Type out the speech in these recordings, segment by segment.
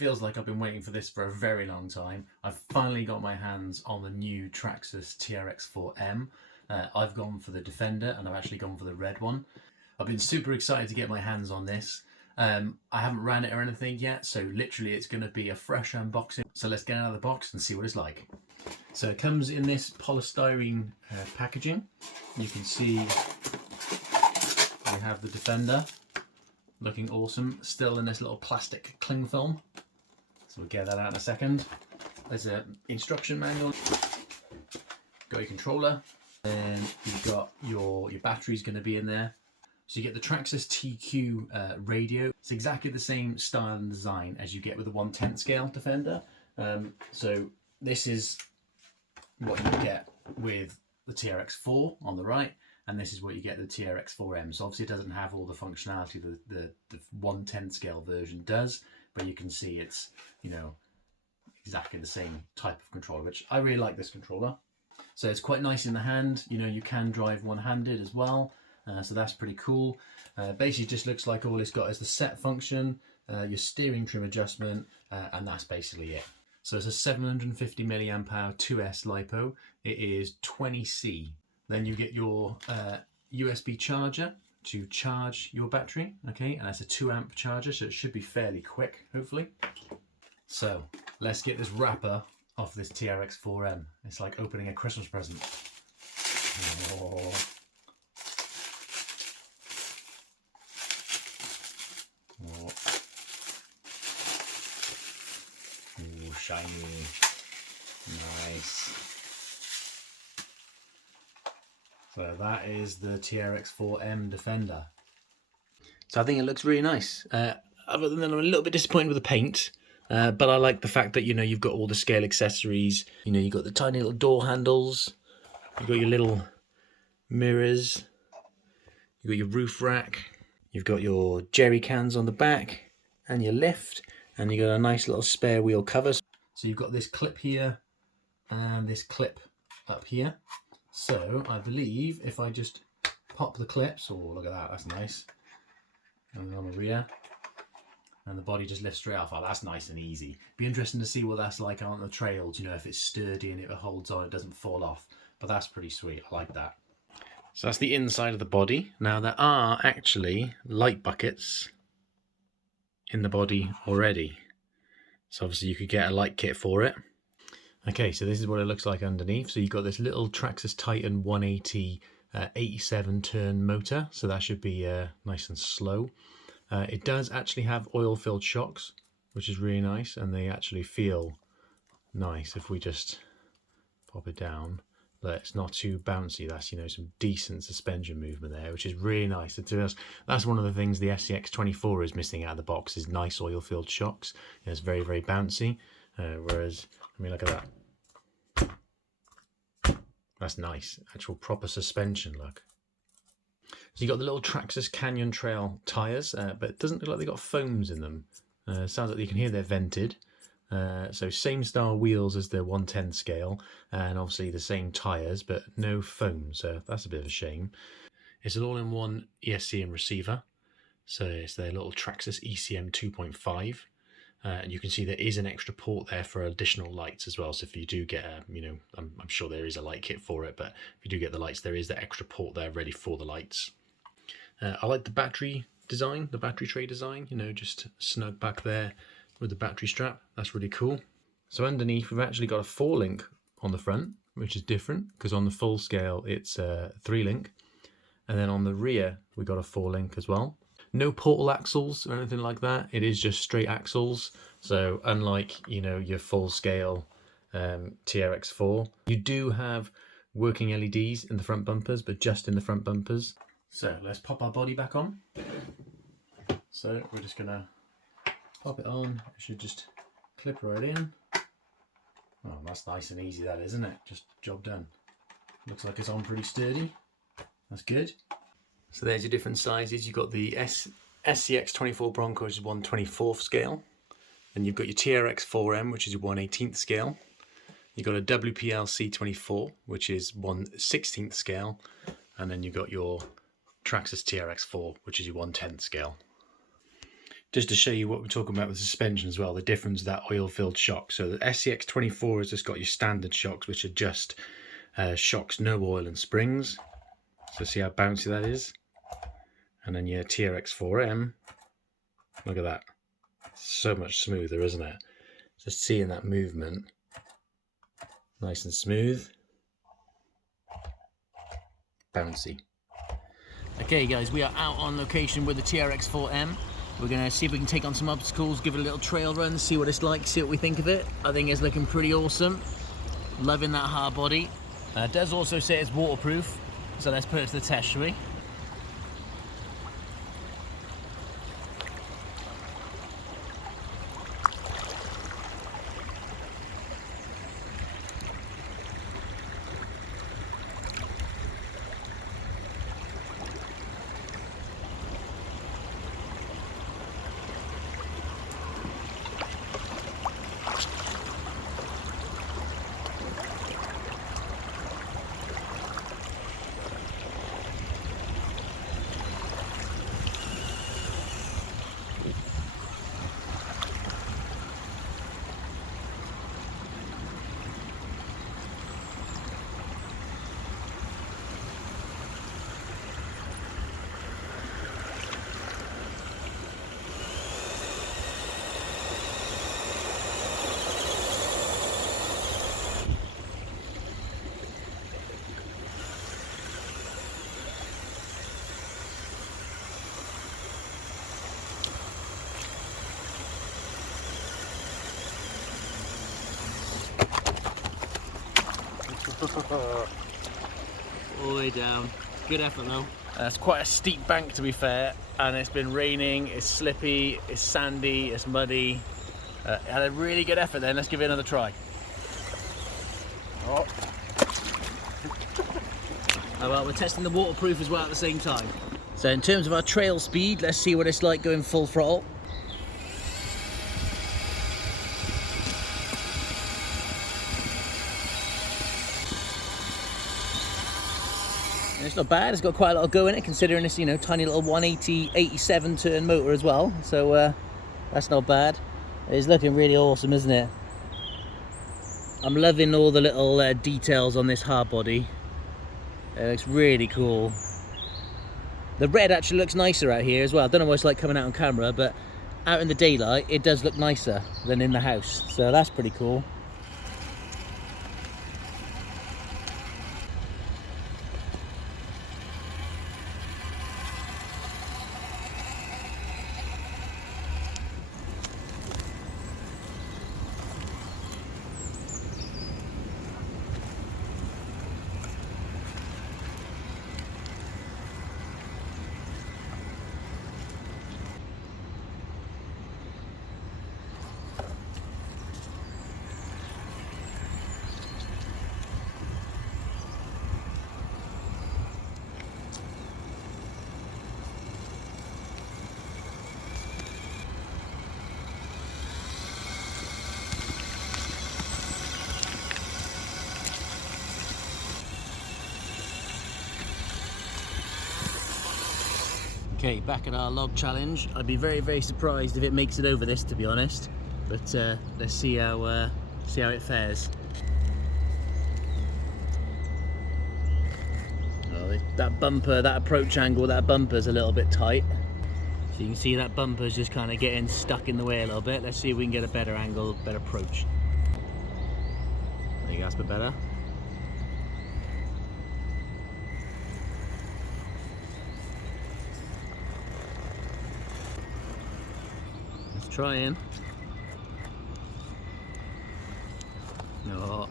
feels like I've been waiting for this for a very long time. I've finally got my hands on the new Traxxas TRX4M. I've gone for the Defender and I've actually gone for the red one. I've been super excited to get my hands on this. I haven't ran it or anything yet, so literally it's going to be a fresh unboxing. So let's get out of the box and see what it's like. So it comes in this polystyrene packaging. You can see we have the Defender. Looking awesome, still in this little plastic cling film. So we'll get that out in a second. There's an instruction manual. Got your controller, and you've got your battery's going to be in there. So you get the Traxxas TQ radio. It's exactly the same style and design as you get with the 1/10 scale Defender. So this is what you get with the TRX4 on the right, and this is what you get the TRX4M. So obviously it doesn't have all the functionality the 1/10 scale version does, but you can see it's, you know, exactly the same type of controller, which I really like this controller. So it's quite nice in the hand. You know, you can drive one-handed as well, so that's pretty cool. Basically just looks like all it's got is the set function, your steering trim adjustment, and that's basically it. So it's a 750 milliamp hour 2S Lipo. It is 20C. Then you get your USB charger to charge your battery, okay? And that's a 2 amp charger, so it should be fairly quick, hopefully. So let's get this wrapper off this TRX4M. It's like opening a Christmas present. Oh. Oh. Ooh, shiny. Nice. So that is the TRX4M Defender. So I think it looks really nice. Other than that, I'm a little bit disappointed with the paint, but I like the fact that, you know, you've got all the scale accessories. You know, you've got the tiny little door handles, you've got your little mirrors, you've got your roof rack, you've got your jerry cans on the back, and your lift, and you've got a nice little spare wheel cover. So you've got this clip here, and this clip up here. So I believe if I just pop the clips, oh look at that, that's nice. And then on the rear, and the body just lifts straight off. Oh, that's nice and easy. Be interesting to see what that's like on the trails, you know, if it's sturdy and if it holds on, it doesn't fall off. But that's pretty sweet, I like that. So that's the inside of the body. Now there are actually light buckets in the body already. So obviously you could get a light kit for it. Okay, so this is what it looks like underneath. So you've got this little Traxxas Titan 180 87 turn motor, so that should be nice and slow. It does actually have oil-filled shocks, which is really nice, and they actually feel nice. If we just pop it down, but it's not too bouncy. That's, you know, some decent suspension movement there, which is really nice. That's one of the things the SCX24 is missing out of the box, is nice oil-filled shocks. It's very, very bouncy, whereas, I mean, look at that. That's nice, actual proper suspension look. So you got the little Traxxas Canyon Trail tyres, but it doesn't look like they've got foams in them. Sounds like you can hear they're vented. So same style wheels as the 1/10 scale, and obviously the same tyres, but no foam, so that's a bit of a shame. It's an all-in-one ESC and receiver, so it's their little Traxxas ECM 2.5. And you can see there is an extra port there for additional lights as well. So if you do get a, you know, I'm sure there is a light kit for it, but if you do get the lights, there is the extra port there ready for the lights. I like the battery design, the battery tray design, you know, just snug back there with the battery strap. That's really cool. So underneath, we've actually got a 4-link on the front, which is different because on the full scale, it's a 3-link. And then on the rear, we got a 4-link as well. No portal axles or anything like that. It is just straight axles. So unlike, you know, your full scale TRX4, you do have working LEDs in the front bumpers, but just in the front bumpers. So let's pop our body back on. So we're just gonna pop it on. It should just clip right in. Oh, that's nice and easy, that, isn't it? Just job done. Looks like it's on pretty sturdy. That's good. So there's your different sizes. You've got the SCX24 Bronco, which is 1/24th scale. And you've got your TRX4M, which is your 1/18th scale. You've got a WPLC24, which is 1/16th scale. And then you've got your Traxxas TRX4, which is your 1/10th scale. just to show you what we're talking about with suspension as well, the difference of that oil-filled shock. So the SCX24 has just got your standard shocks, which are just shocks, no oil and springs. So see how bouncy that is? And then your TRX4M, look at that. So much smoother, isn't it? Just seeing that movement. Nice and smooth. Bouncy. Okay guys, we are out on location with the TRX4M. We're going to see if we can take on some obstacles, give it a little trail run, see what it's like, see what we think of it. I think it's looking pretty awesome. Loving that hard body. It does also say it's waterproof, so let's put it to the test, shall we? All the way down. Good effort though. It's quite a steep bank to be fair, and it's been raining, it's slippy, it's sandy, it's muddy. Had a really good effort then. Let's give it another try. Oh. Oh well, we're testing the waterproof as well at the same time. So in terms of our trail speed, let's see what it's like going full throttle. And it's not bad, it's got quite a lot of go in it considering it's, you know, tiny little 180, 87 turn motor as well. So that's not bad. It's looking really awesome, isn't it? I'm loving all the little details on this hard body. It looks really cool. The red actually looks nicer out here as well. I don't know what it's like coming out on camera, but out in the daylight it does look nicer than in the house. So that's pretty cool. Okay, back at our log challenge. I'd be very, very surprised if it makes it over this, to be honest. But let's see how it fares. Oh, that bumper, that approach angle, that bumper's a little bit tight. So you can see that bumper's just kind of getting stuck in the way a little bit. Let's see if we can get a better angle, better approach. There you go, that's a bit better. Trying. No,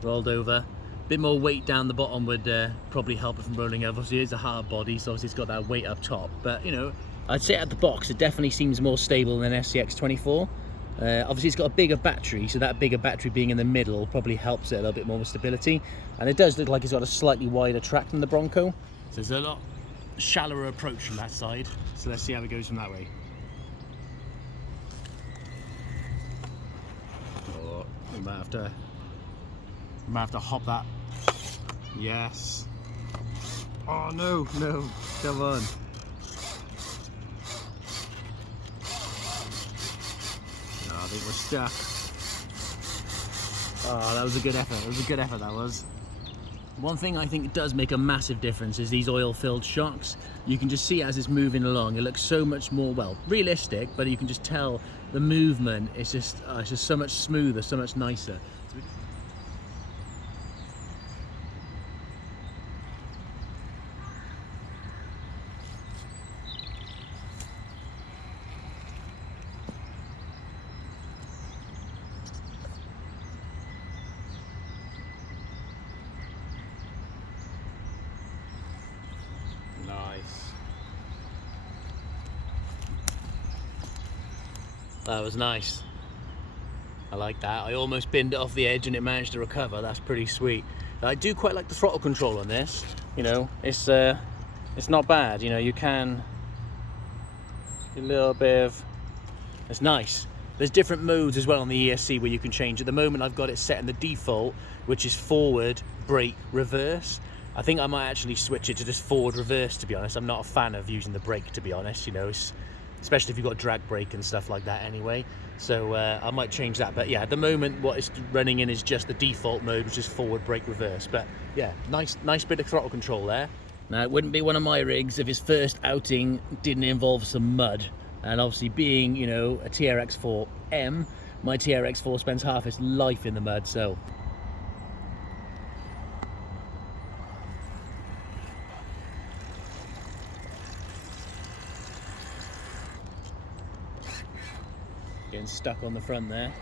rolled over. A bit more weight down the bottom would probably help it from rolling over. Obviously it's a hard body, so obviously it's got that weight up top. But you know, I'd say at the box it definitely seems more stable than SCX24. Obviously it's got a bigger battery, so that bigger battery being in the middle probably helps it a little bit more with stability. And it does look like it's got a slightly wider track than the Bronco. So there's a lot shallower approach from that side. So let's see how it goes from that way. We might have to hop that. Yes. Oh no, no, come on. think we're stuck. Oh, that was a good effort. It was a good effort, that was. One thing I think does make a massive difference is these oil-filled shocks. You can just see as it's moving along, it looks so much more, well, realistic, but you can just tell the movement is just, it's just so much smoother, so much nicer. Nice. That was nice. I like that. I almost binned it off the edge and it managed to recover. That's pretty sweet. I do quite like the throttle control on this. You know, it's not bad. You know, you can a little bit of. It's nice. There's different modes as well on the ESC where you can change. At the moment, I've got it set in the default, which is forward, brake, reverse. I think I might actually switch it to just forward reverse, to be honest. I'm not a fan of using the brake, to be honest, you know, especially if you've got drag brake and stuff like that anyway. So I might change that. But yeah, at the moment, what it's running in is just the default mode, which is forward, brake, reverse. But yeah, nice bit of throttle control there. Now, it wouldn't be one of my rigs if his first outing didn't involve some mud. And obviously being, you know, a TRX4M, my TRX4 spends half its life in the mud, so. Getting stuck on the front there.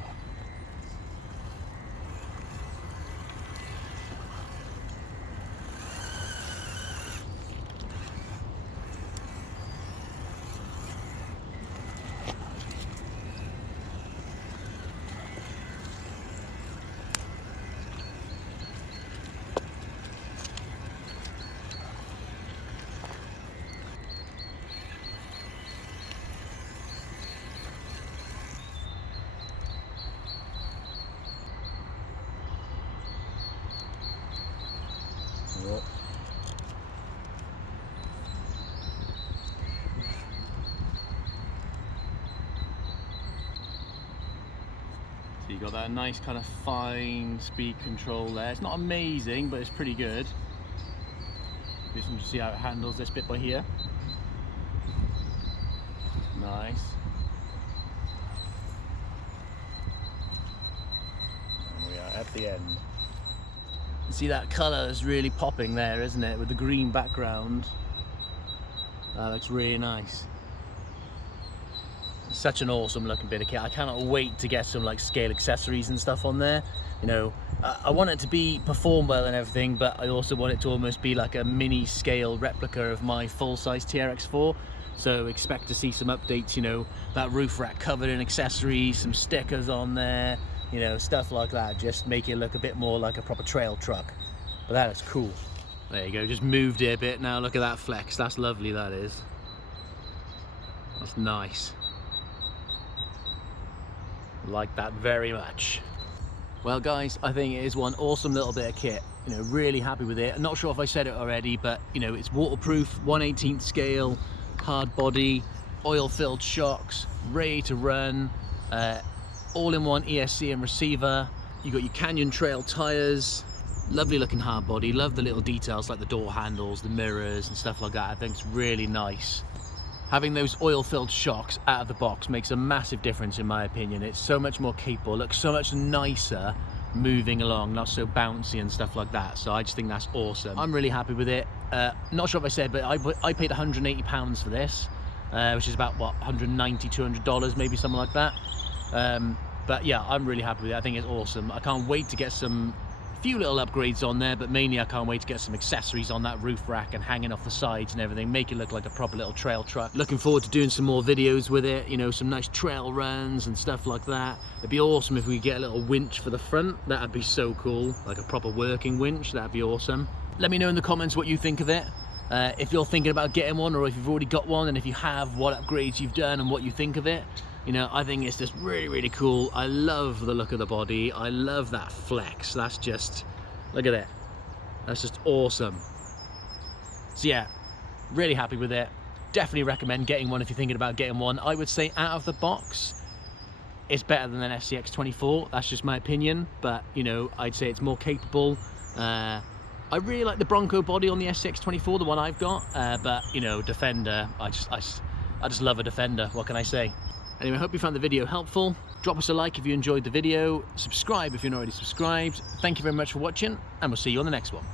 So you got that nice kind of fine speed control there. It's not amazing, but it's pretty good. Just want to see how it handles this bit by here. Nice. And we are at the end. You see that colour is really popping there, isn't it? With the green background. That looks really nice. It's such an awesome looking bit of kit. I cannot wait to get some like scale accessories and stuff on there. You know, I want it to perform well and everything, but I also want it to almost be like a mini scale replica of my full-size TRX4. So expect to see some updates, you know, that roof rack covered in accessories, some stickers on there, you know, stuff like that. Just make it look a bit more like a proper trail truck. But that is cool. There you go, just moved it a bit. Now look at that flex. That's lovely, that is. That's nice. Like that very much. Well guys, I think it is one awesome little bit of kit. You know, really happy with it. I'm not sure if I said it already, but you know, it's waterproof, 1/18 scale, hard body, oil filled shocks, ready to run, all-in-one ESC and receiver. You got your Canyon Trail tires, lovely looking hard body. Love the little details like the door handles, the mirrors and stuff like that. I think it's really nice. Having those oil-filled shocks out of the box makes a massive difference in my opinion. It's so much more capable, looks so much nicer moving along, not so bouncy and stuff like that. So I just think that's awesome. I'm really happy with it. Not sure if I said, but I paid £180 for this, which is about, what, $190, $200, maybe something like that. But yeah, I'm really happy with it. I think it's awesome. I can't wait to get some few little upgrades on there, but mainly I can't wait to get some accessories on that roof rack and hanging off the sides and everything, make it look like a proper little trail truck. Looking forward to doing some more videos with it, you know, some nice trail runs and stuff like that. It'd be awesome if we could get a little winch for the front. That'd be so cool, like a proper working winch. That'd be awesome. Let me know in the comments what you think of it. If you're thinking about getting one, or if you've already got one, and if you have, what upgrades you've done and what you think of it. You know, I think it's just really, really cool. I love the look of the body. I love that flex. That's just, look at it. That's just awesome. So yeah, really happy with it. Definitely recommend getting one if you're thinking about getting one. I would say out of the box, it's better than an SCX24. That's just my opinion, but you know, I'd say it's more capable. I really like the Bronco body on the SCX24, the one I've got, but you know, Defender, I just love a Defender. What can I say? Anyway, I hope you found the video helpful. Drop us a like if you enjoyed the video. Subscribe if you're not already subscribed. Thank you very much for watching, and we'll see you on the next one.